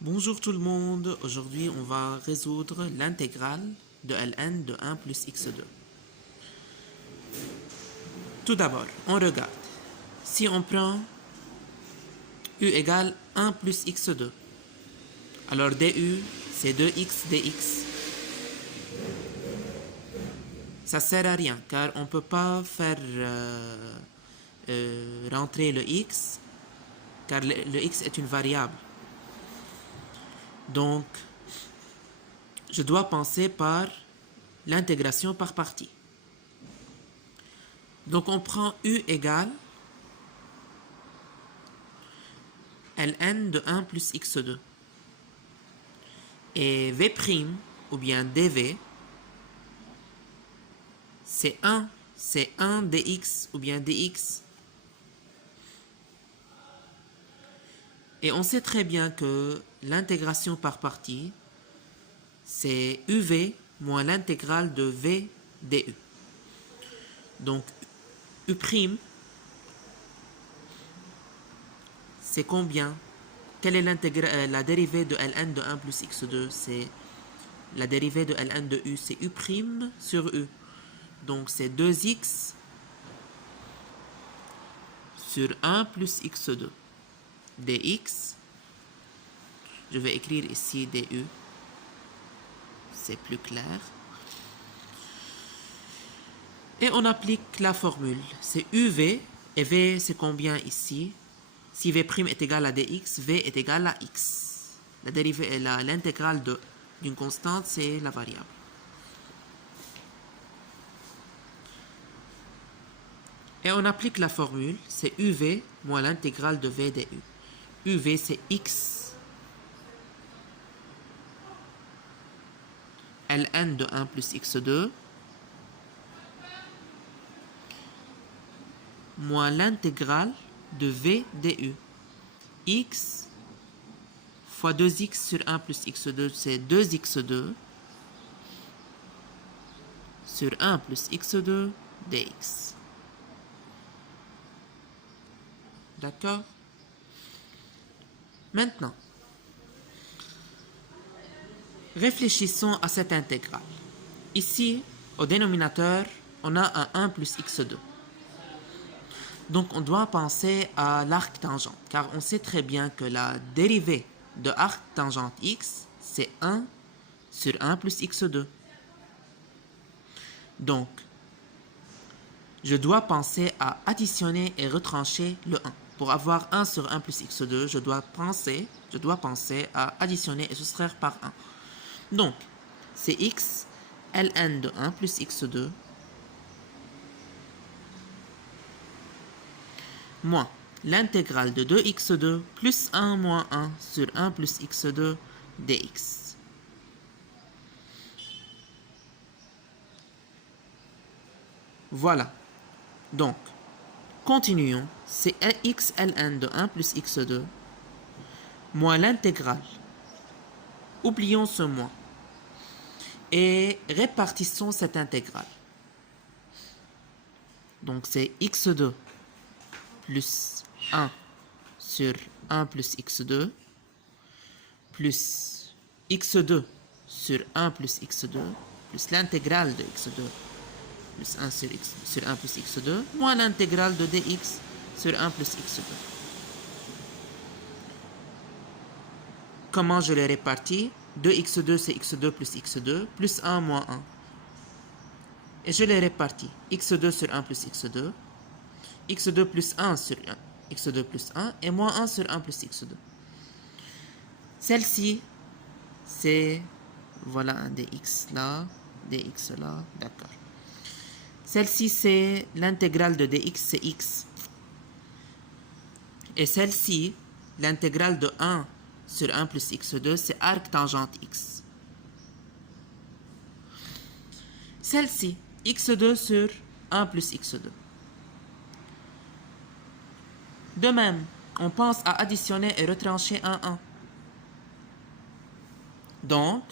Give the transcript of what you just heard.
Bonjour tout le monde, aujourd'hui on va résoudre l'intégrale de Ln de 1 plus x2. Tout d'abord, on regarde. Si on prend u égale 1 plus x2, alors du c'est 2x dx. Ça sert à rien car on ne peut pas faire rentrer le x car le x est une variable. Donc, je dois penser par l'intégration par partie. Donc, on prend u égale ln de 1 plus x2. Et v' ou bien dv, c'est 1 dx ou bien dx. Et on sait très bien que l'intégration par partie, c'est uv moins l'intégrale de v du. Donc, u', c'est combien? Quelle est la dérivée de ln de 1 plus x2? C'est la dérivée de ln de u, c'est u' sur u. Donc, c'est 2x sur 1 plus x2 dx. Je vais écrire ici du, c'est plus clair. Et on applique la formule, c'est uv, et v c'est combien ici? Si v' est égal à dx, v est égal à x. La dérivée, l'intégrale d'une constante, c'est la variable. Et on applique la formule, c'est uv moins l'intégrale de v du. uv c'est x ln de 1 plus x2 moins l'intégrale de v du. X fois 2x sur 1 plus x2, c'est 2x2 sur 1 plus x2 dx. D'accord? Maintenant, réfléchissons à cette intégrale. Ici, au dénominateur, on a un 1 plus x2. Donc, on doit penser à l'arc tangente, car on sait très bien que la dérivée de arc tangente x, c'est 1 sur 1 plus x2. Donc, je dois penser à additionner et retrancher le 1. Pour avoir 1 sur 1 plus x2, je dois penser à additionner et soustraire par 1. Donc, c'est x ln de 1 plus x2 moins l'intégrale de 2x2 plus 1 moins 1 sur 1 plus x2 dx. Voilà. Donc, continuons. C'est x ln de 1 plus x2 moins l'intégrale. Oublions ce moins. Et répartissons cette intégrale. Donc, c'est x2 plus 1 sur 1 plus x2 plus x2 sur 1 plus x2 plus l'intégrale de x2 plus 1 sur 1 plus x2 moins l'intégrale de dx sur 1 plus x2. Comment je les répartis? 2x2 c'est x2 plus 1 moins 1. Et je les répartis. x2 sur 1 plus x2, x2 plus 1 sur 1, x2 plus 1 et moins 1 sur 1 plus x2. Celle-ci, c'est, voilà un dx là, d'accord. Celle-ci, c'est l'intégrale de dx, c'est x. Et celle-ci, l'intégrale de 1 sur 1 plus x2, c'est arc tangente x. Celle-ci, x2 sur 1 plus x2. De même, on pense à additionner et retrancher un 1. Donc,